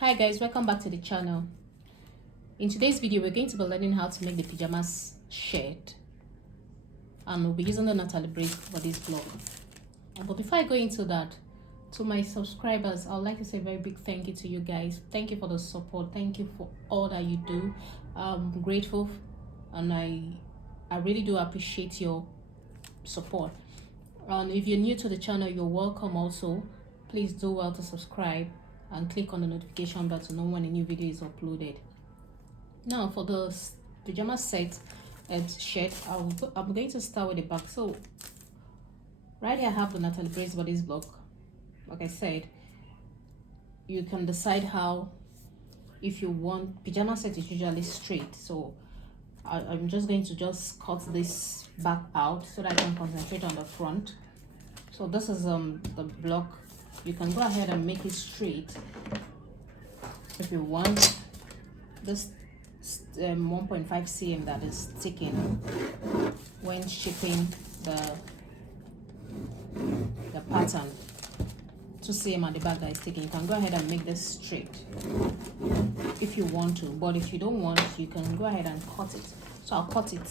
Hi guys, welcome back to the channel. In today's video we're going to be learning how to make the pajamas shirt, and we'll be using the Natalie braid for this vlog. But before I go into that, to my subscribers, I would like to say a very big thank you to you guys. Thank you for the support. Thank you for all that you do. I'm grateful, and I really do appreciate your support. And if you're new to the channel, you're welcome also. Please do well to subscribe and click on the notification bell to know when a new video is uploaded. Now for the pajama set and shirt, I'm going to start with the back. So right here I have the Natalie braid bodice block. Like I said, you can decide how, if you want, pajama set is usually straight, so I'm just going to cut this back out so that I can concentrate on the front. So this is the block. You can go ahead and make it straight if you want. This 1.5 cm that is sticking when shaping the pattern, 2 cm at the back that is sticking. You can go ahead and make this straight if you want to, but if you don't want, you can go ahead and cut it. So I'll cut it.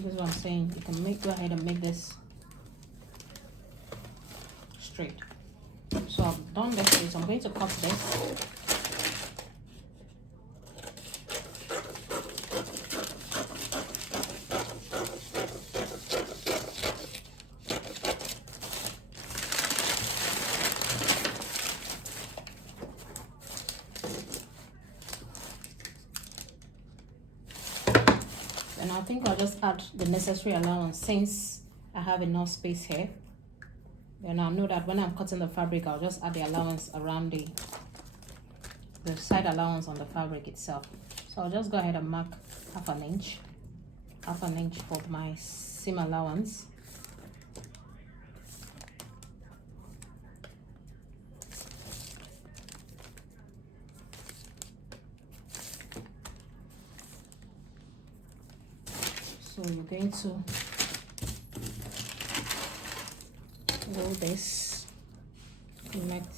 This is what I'm saying. You can go ahead and make this straight. So I've done this. So I'm going to cut this. And I think I'll just add the necessary allowance since I have enough space here. Then I know that when I'm cutting the fabric, I'll just add the allowance around the side allowance on the fabric itself. So I'll just go ahead and mark half an inch for my seam allowance. So you're going to roll this, connect.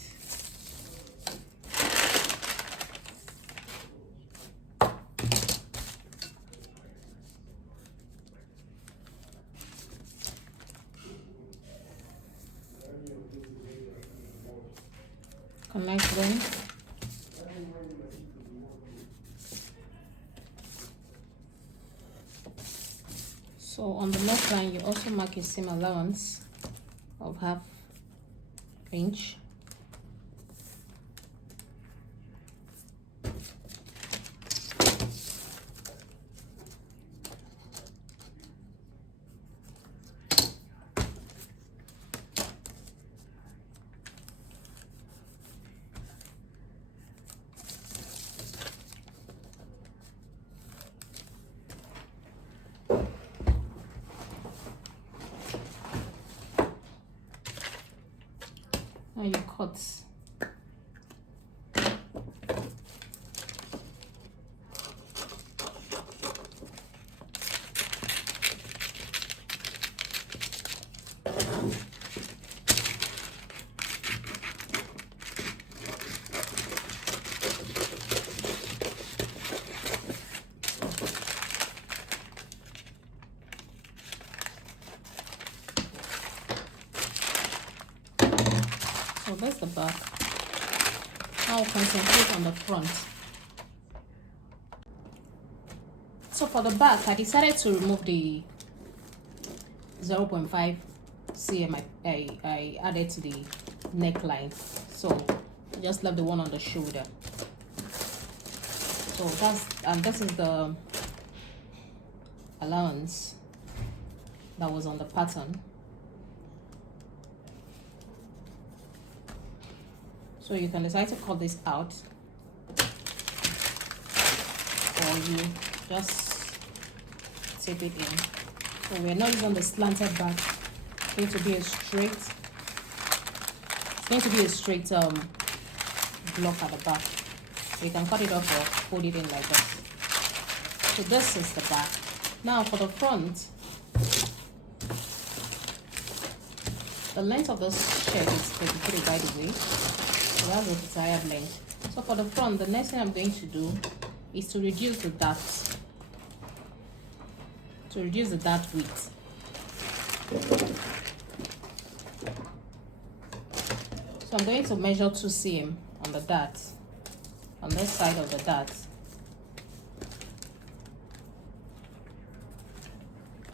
Connect them. So on the neckline, you also mark a seam allowance of half inch. Now you cut. So that's the back. Now I'll concentrate on the front. So for the back, I decided to remove the 0.5 cm I added to the neckline. So I just left the one on the shoulder. So this is the allowance that was on the pattern. So you can decide to cut this out, or you just tape it in. So we're not using the slanted back. It's going to be a straight. It's going to be a straight block at the back. So you can cut it off or fold it in like this. So this is the back. Now for the front, the length of this shirt is 33 by the way, so that's the desired length. So for the front, the next thing I'm going to do is to reduce the dart, width. So I'm going to measure 2 cm on the dart, on this side of the dart,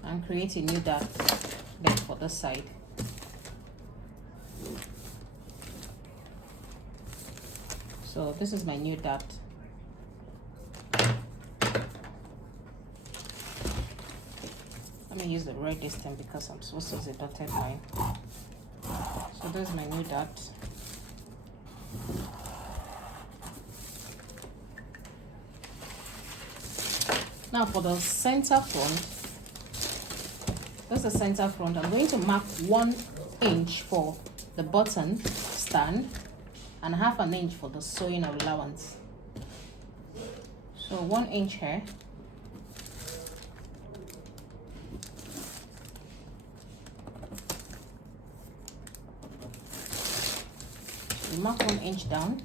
and create a new dart then for this side. So this is my new dart. Let me use the red this time because I'm supposed to use a dotted line. So this is my new dart. Now for the center front, that's the center front. I'm going to mark 1 inch for the button stand and half an inch for the sewing allowance. So 1 inch here. We mark 1 inch down.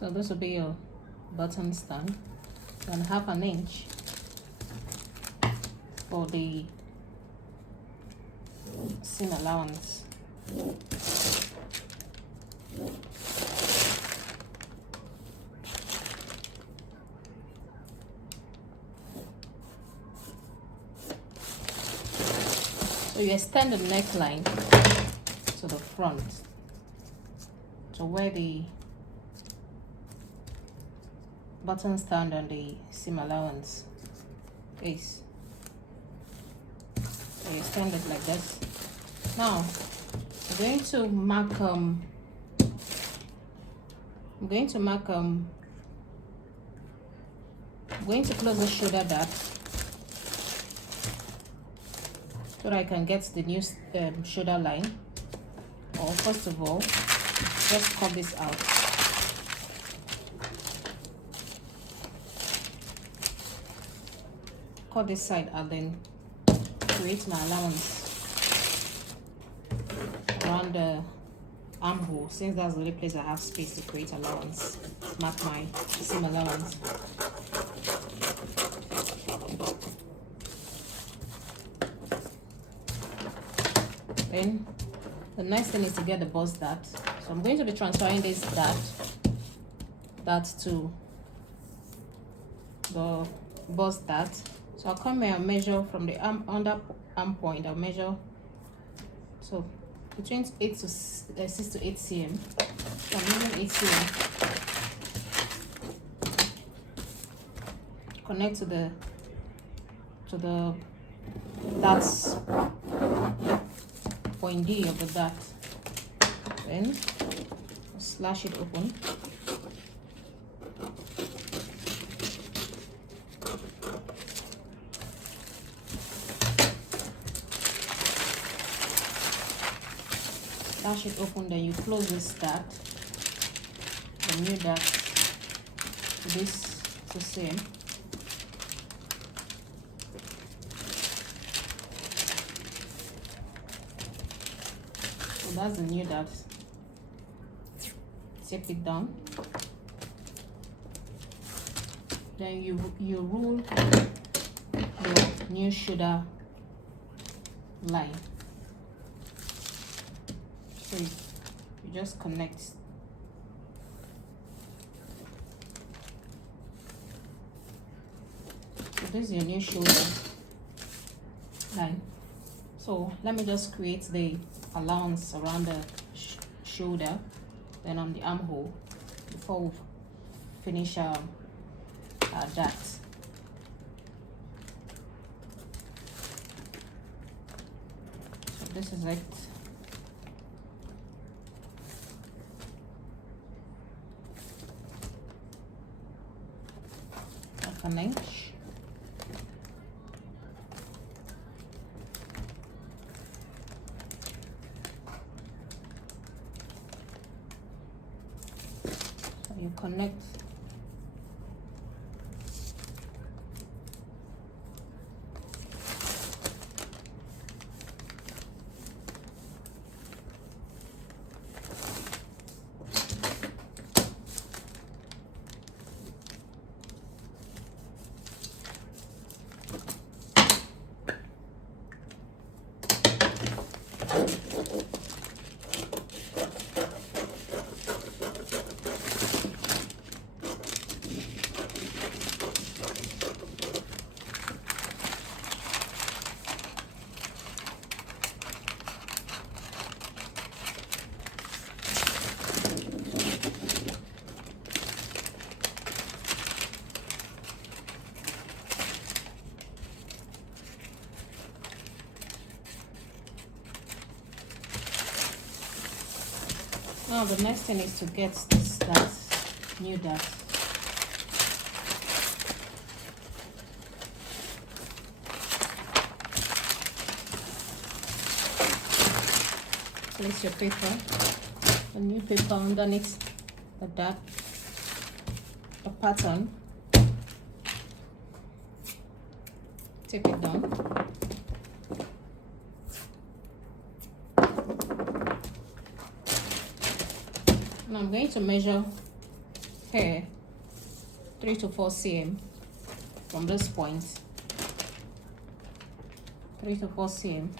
So this will be your button stand, and half an inch for the seam allowance. So you extend the neckline to the front, to where the button stand and the seam allowance is. So you extend it like this. Now I'm going to mark I'm going to close the shoulder dart so that I can get the new shoulder line. Or first of all, just cut this out. Cut this side and then create my allowance around the armhole, since that's the only place I have space to create allowance. Mark my seam allowance. Then the next thing is to get the bust dart. So I'm going to be transferring this dart to the bust dart. So I'll come here and measure from the under arm point. I'll measure so between 6 to 8 cm. So I'm using 8 cm. Connect to the dart's point D of the dart. Then slash it open. Slash it open, then you close this dart, the new dart, to this to same. So that's the new dart. Tape it down. Then you rule the new shoulder line. So you just connect. So this is your new shoulder line. So let me just create the allowance around the shoulder, then on the armhole, before we finish our dart. this is it. Half an inch. So you connect. Now the next thing is to get this new dart. Place your paper, a new paper underneath the dart, a pattern. Take it down. Now I'm going to measure here 3 to 4 cm from this point. 3 to 4 cm.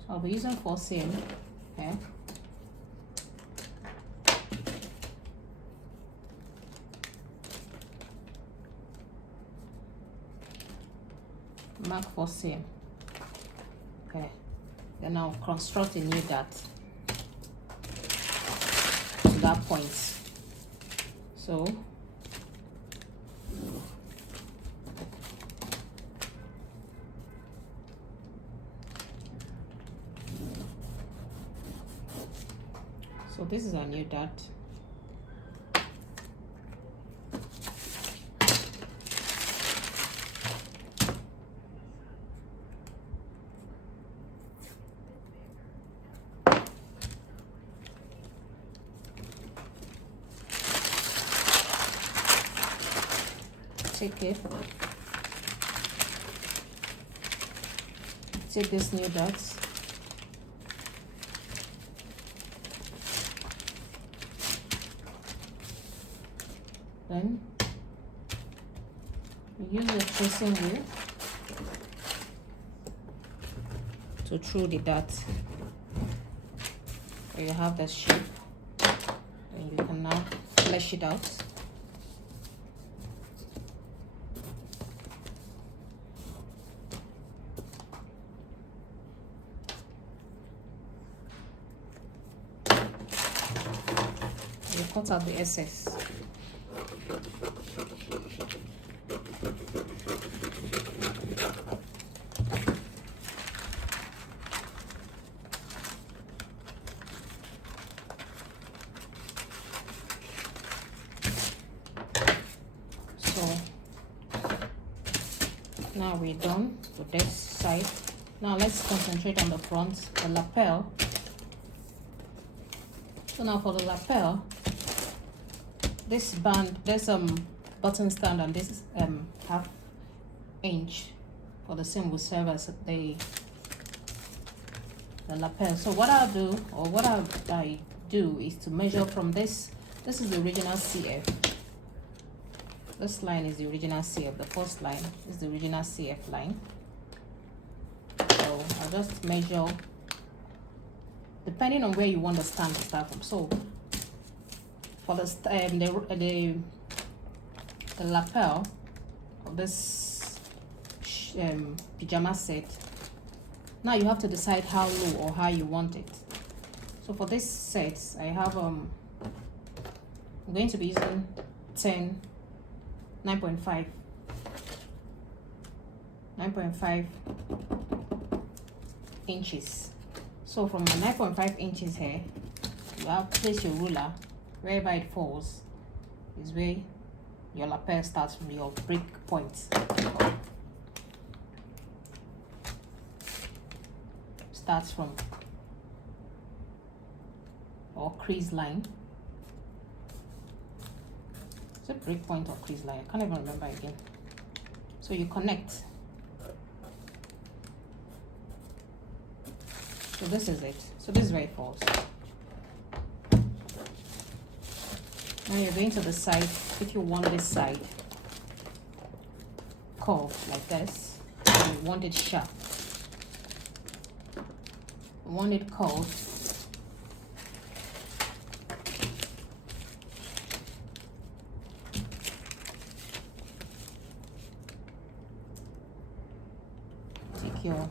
So I'll be using 4 cm here. Mark 4 cm. Okay. Then I'll construct a new dart to that point. So this is our new dart. Take it. Take this new dart. Then use the tracing wheel to through the dart. So you have the shape, and you can now flesh it out. You cut out the excess. Now we're done with this side. Now let's concentrate on the front, the lapel. So now for the lapel, this band, there's button stand, and this half inch for the seam will serve as the lapel. So what I'll do, or what I do, is to measure from this. This is the original CF. This line is the original CF. The first line is the original CF line. So I'll just measure depending on where you want the stand to start from. So for the lapel of this pyjama set, now you have to decide how low or how you want it. So for this set, I have I'm going to be using 9.5 inches. So from my 9.5 inches here, you have place your ruler wherever it falls is where your lapel starts from, your break point. Starts from, or crease line. Is it break point or crease line? I can't even remember again. So you connect. So this is it. So this is where it falls. Now you're going to the side. If you want this side curved like this, and you want it sharp, you want it curved, take your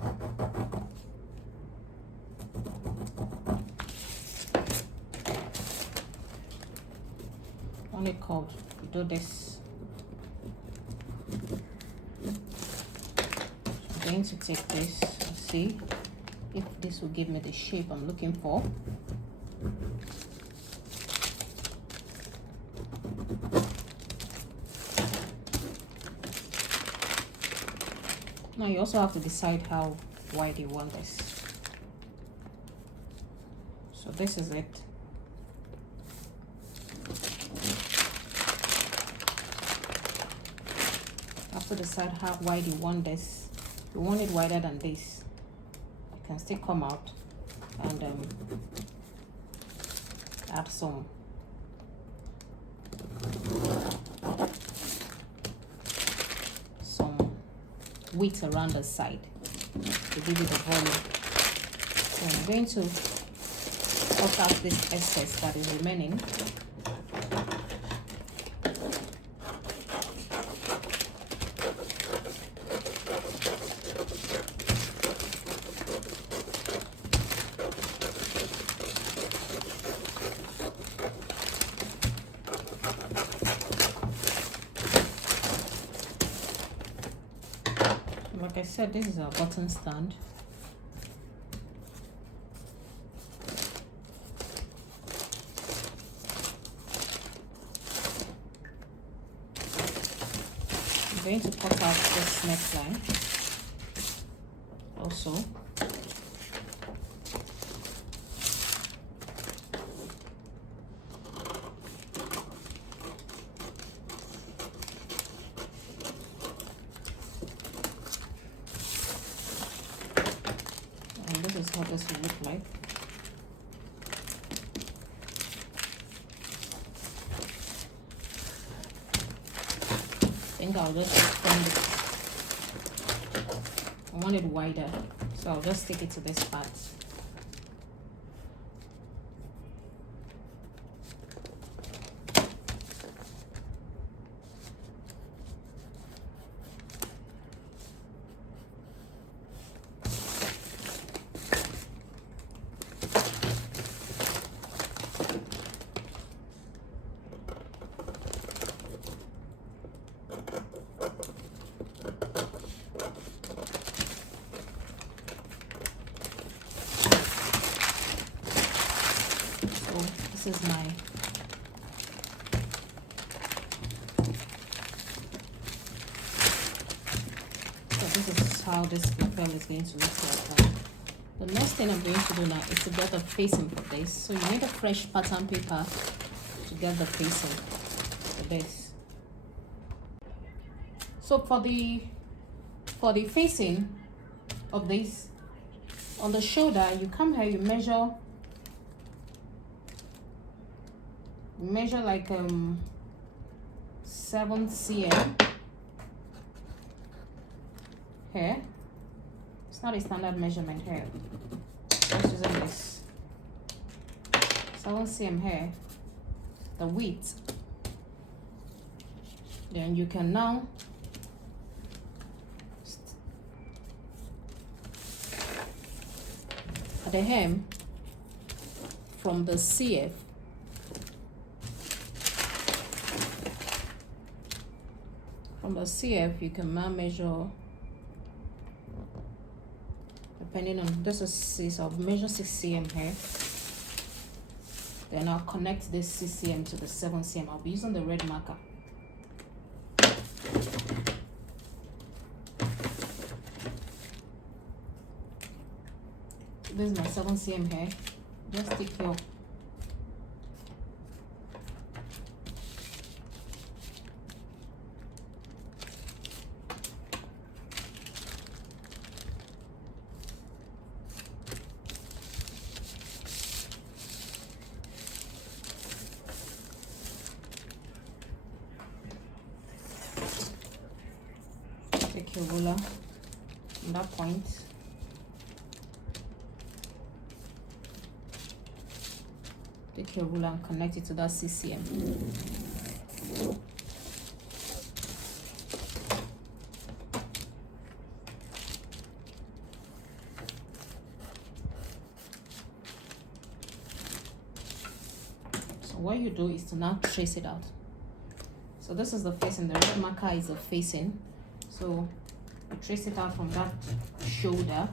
it curved, you do this. I'm going to take this and see if this will give me the shape I'm looking for. Now you also have to decide how wide you want this. So this is it. To decide how wide you want this. If you want it wider than this, you can still come out and add some width around the side to give you the volume. So I'm going to cut out this excess that is remaining. Like I said, this is our button stand. I'm going to cut out this neckline also. This is how this will look like. I think I'll just extend it. I want it wider, so I'll just stick it to this part. This is my this is how this lapel is going to look like now. The next thing I'm going to do now is to get the facing for this. So you need a fresh pattern paper to get the facing for this. So for the facing of this, on the shoulder, you come here, you measure like 7 cm here. It's not a standard measurement here. Just using this 7 cm here, the width. Then you can now at the hem from the CF you can now measure the depending on, this is 6, I'll measure 6 cm here. Then I'll connect this 6 cm to the 7 cm. I'll be using the red marker. This is my 7 cm here. Just take your ruler from that point. Take your ruler and connect it to that 6 cm. So what you do is to now trace it out. So this is the facing, the red marker is the facing. So you trace it out from that shoulder.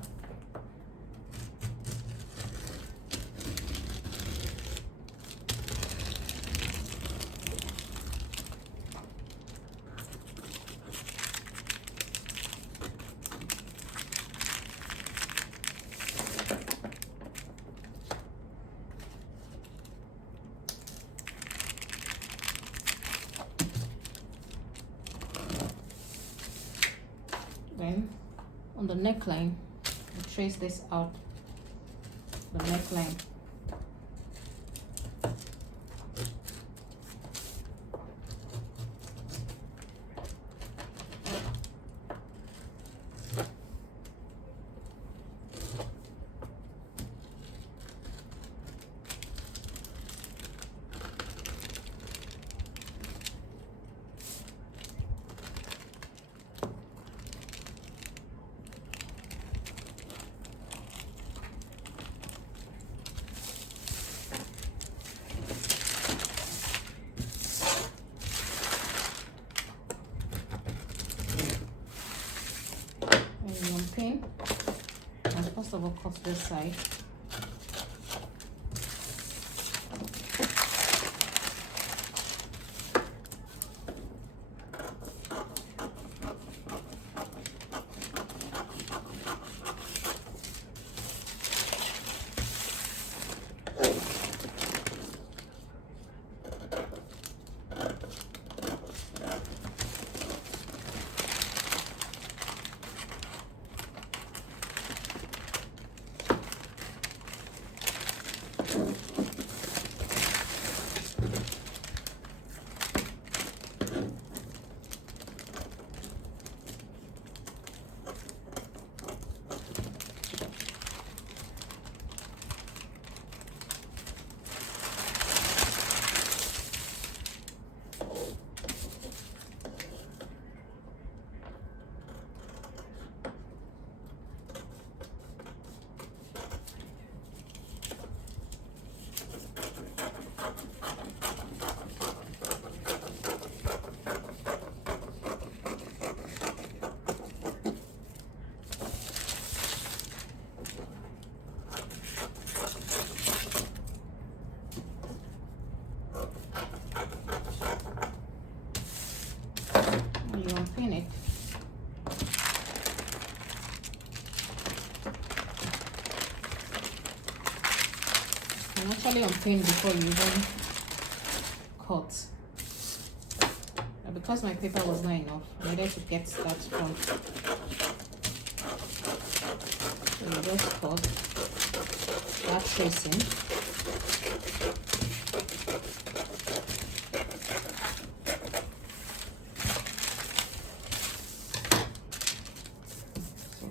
Then on the neckline, we trace this out, the neckline. Pin, and first of all cut this side. You unpin it. You can actually unpin before you even cut. But because my paper was not enough, I needed to get that front. So you just cut that tracing.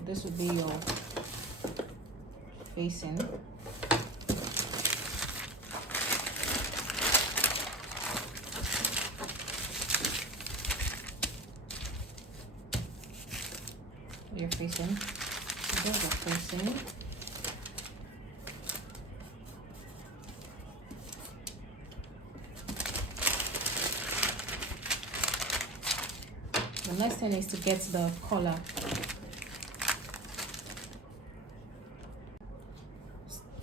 This would be your facing. Your facing. There's the facing. The next thing is to get the collar.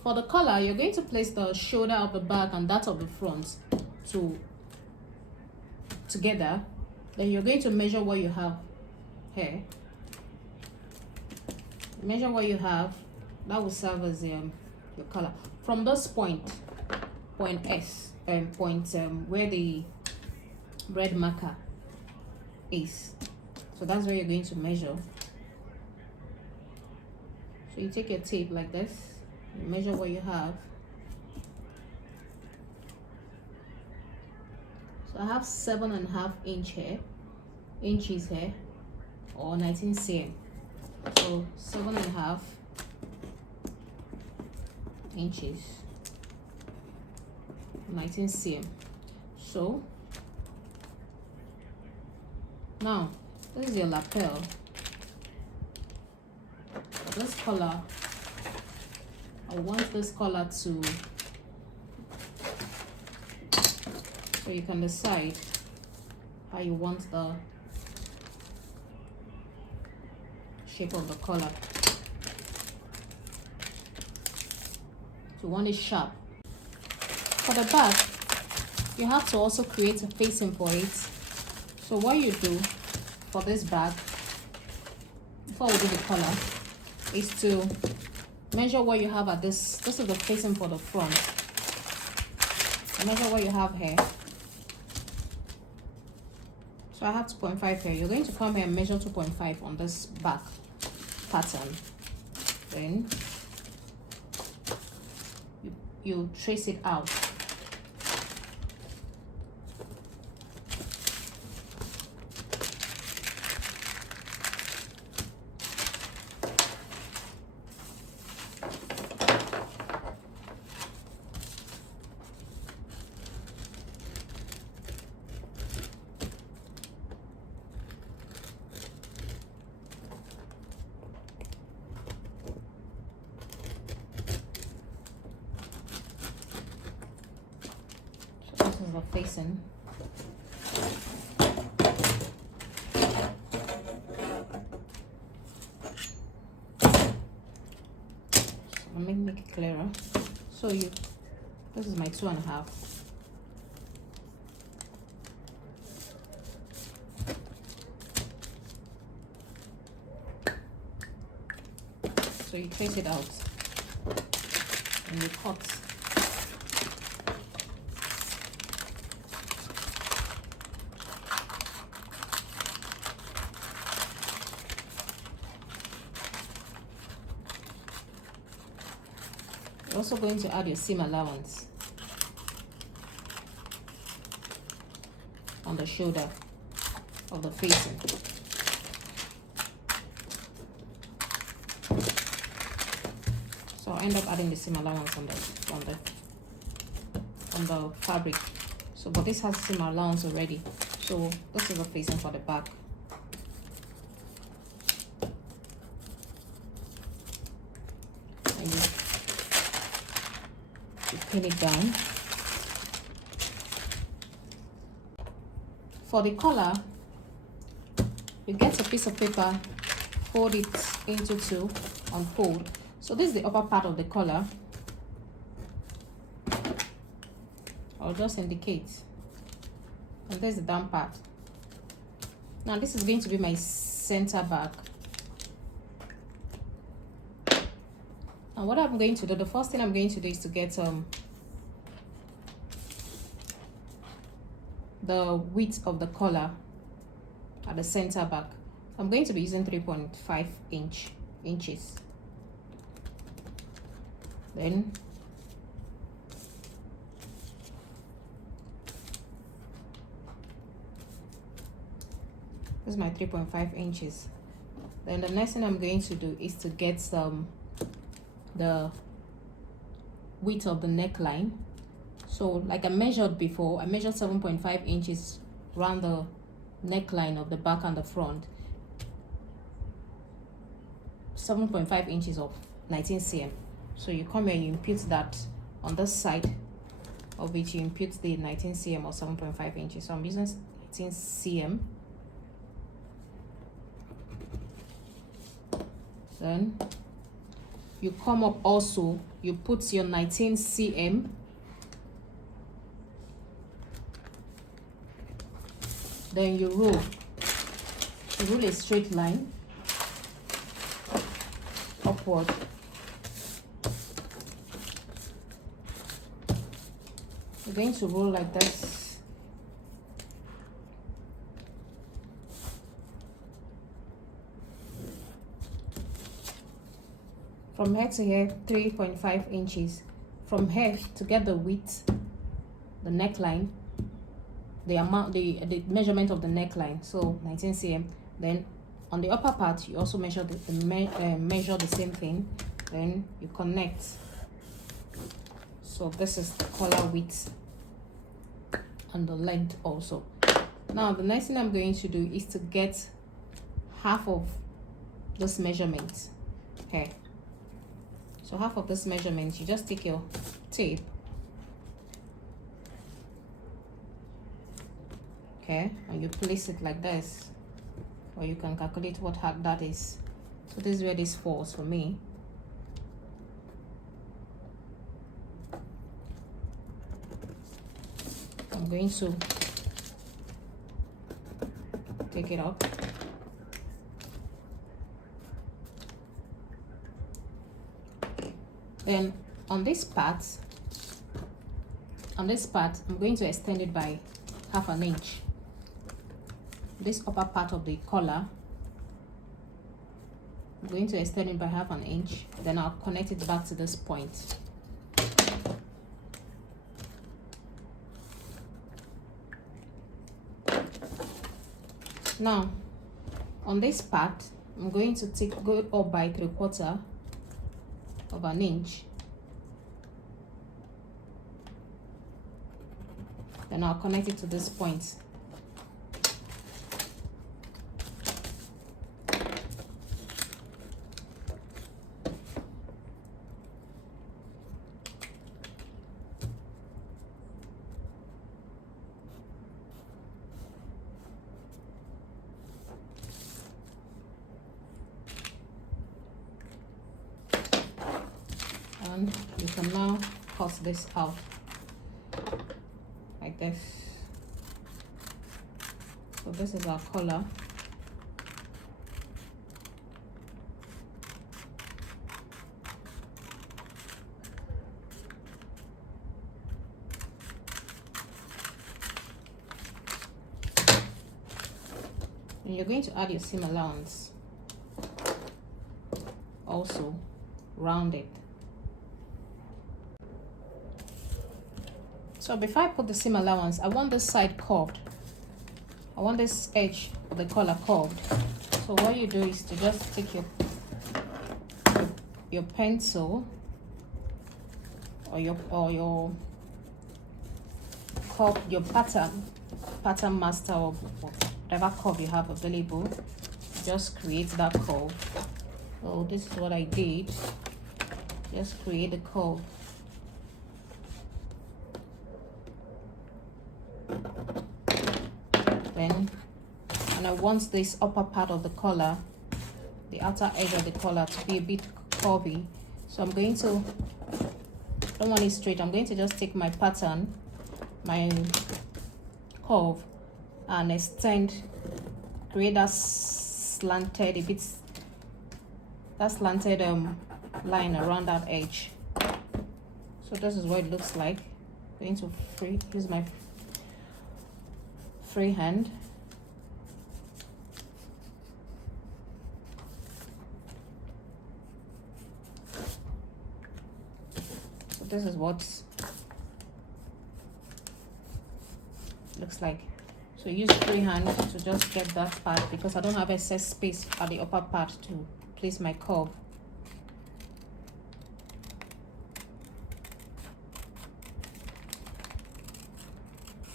for the collar, you're going to place the shoulder of the back and that of the front together. Then you're going to measure what you have here. Measure what you have. That will serve as your collar. From this point S, where the red marker is. So that's where you're going to measure. So you take your tape like this, you measure what you have. So I have 7.5 inches here, or 19 cm. So 7.5 inches, 19 cm. So now this is your lapel. This collar, I want this collar to, so you can decide how you want the shape of the collar. So you want it sharp. For the back, you have to also create a facing for it. So what you do for this bag, before we do the collar, is to measure what you have at this. This is the facing for the front. Measure what you have here. So I have 2.5 here. You're going to come here and measure 2.5 on this back pattern. Then you trace it out. This is the facing. So let me make it clearer. So this is my 2.5. So you trace it out and you cut. You're also going to add your seam allowance on the shoulder of the facing. So I'll end up adding the seam allowance on the fabric. So but this has seam allowance already. So this is the facing for the back. And you pin it down. For the collar, you get a piece of paper, fold it into two, unfold. So this is the upper part of the collar. I'll just indicate. And there's the down part. Now this is going to be my center back. And what I'm going to do, the first thing I'm going to do is to get the width of the collar at the center back. I'm going to be using 3.5 inches. Then this is my 3.5 inches. Then the next thing I'm going to do is to get the width of the neckline. So like I measured before, I measured 7.5 inches around the neckline of the back and the front. 7.5 inches of 19 cm. So you come here and you impute that on this side of it, you impute the 19 cm or 7.5 inches. So I'm using 19 cm. Then you come up also, you put your 19 cm, then you roll a straight line upward. You're going to roll like this. From here to here, 3.5 inches. From here to get the width, the neckline, the amount, the measurement of the neckline, so 19 cm. Then on the upper part, you also measure measure the same thing. Then you connect. So this is the collar width and the length also. Now the next thing I'm going to do is to get half of this measurement. Okay, so half of this measurement, you just take your tape, okay, and you place it like this, or you can calculate what that is. So this is where this falls for me. I'm going to take it up. Then on this part, I'm going to extend it by half an inch. This upper part of the collar, I'm going to extend it by half an inch. Then I'll connect it back to this point. Now on this part, I'm going to go up by 3/4 of an inch. Then I'll connect it to this point. And you can now cut this out like this. So this is our collar. And you're going to add your seam allowance, also round it. So before I put the seam allowance, I want this side curved. I want this edge of the collar curved. So what you do is to just take your pencil or your curve, your pattern master, or whatever curve you have available. Just create that curve. So this is what I did. Just create the curve. Then, and I want this upper part of the collar, the outer edge of the collar, to be a bit curvy. So I'm going to, I don't want it straight, I'm going to just take my pattern, my curve, and extend, create that slanted, line around that edge. So this is what it looks like. I'm going to use my free hand. So this is what it looks like. So use free hand to just get that part, because I don't have excess space at the upper part to place my curve.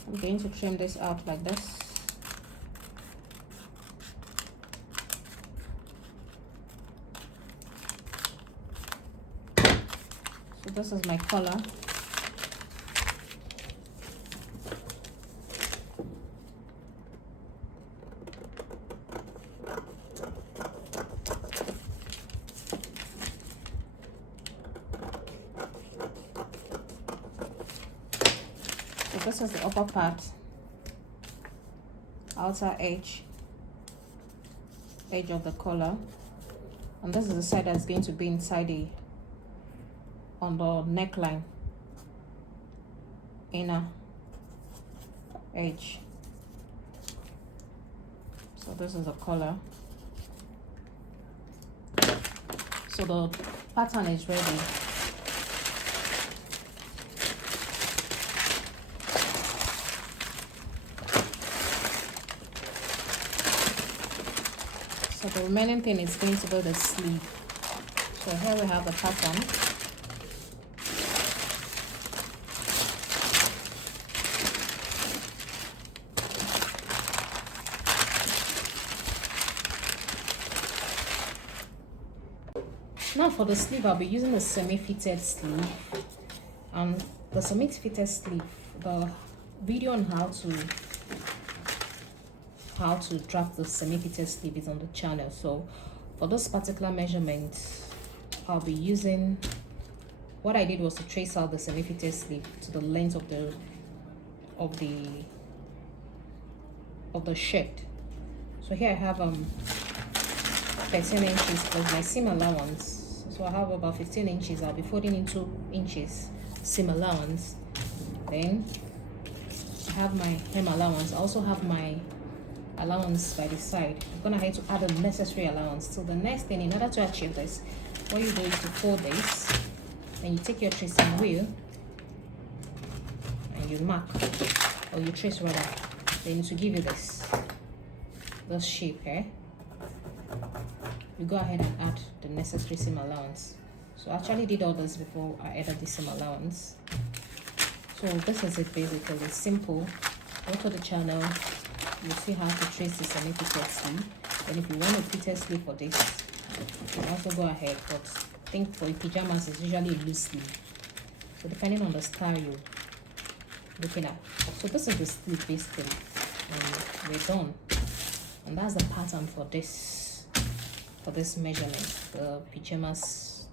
I'm going to trim this out like this. So this is my collar. this is the upper part, outer edge of the collar, and this is the side that's going to be inside on the neckline, inner edge. So this is the collar. So the pattern is ready. So the remaining thing is going to be the sleeve. So here we have the pattern. Now for the sleeve, I'll be using a semi-fitted sleeve, and the semi-fitted sleeve, the video on how to draft the semi-fitted sleeve is on the channel. So for this particular measurement, I'll be using, what I did was to trace out the semi-fitted sleeve to the length of the shirt. So here I have 13 inches plus my seam allowance. So I have about 15 inches. I'll be folding in 2 inches seam allowance. Then I have my hem allowance. I also have my allowance by the side. I'm gonna have to add the necessary allowance. So the next thing, in order to achieve this, what you do is to fold this, and you take your tracing wheel and you mark, or you trace rather, then to give you this shape here. You go ahead and add the necessary seam allowance. So I actually did all this before I added the seam allowance. So this is it basically. It's simple. Go to the channel, you'll see how to trace the semi-fitted sleeve. And if you want a fitted sleeve for this, you can also go ahead, but I think for pajamas it's usually a loose sleeve. So depending on the style you're looking at. So this is the sleeve basically, and we're done. And that's the pattern for this measurement, the pajamas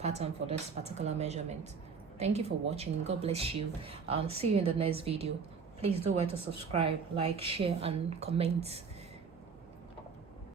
pattern for this particular measurement. Thank you for watching. God bless you, and see you in the next video. Please do well to subscribe, like, share and comment.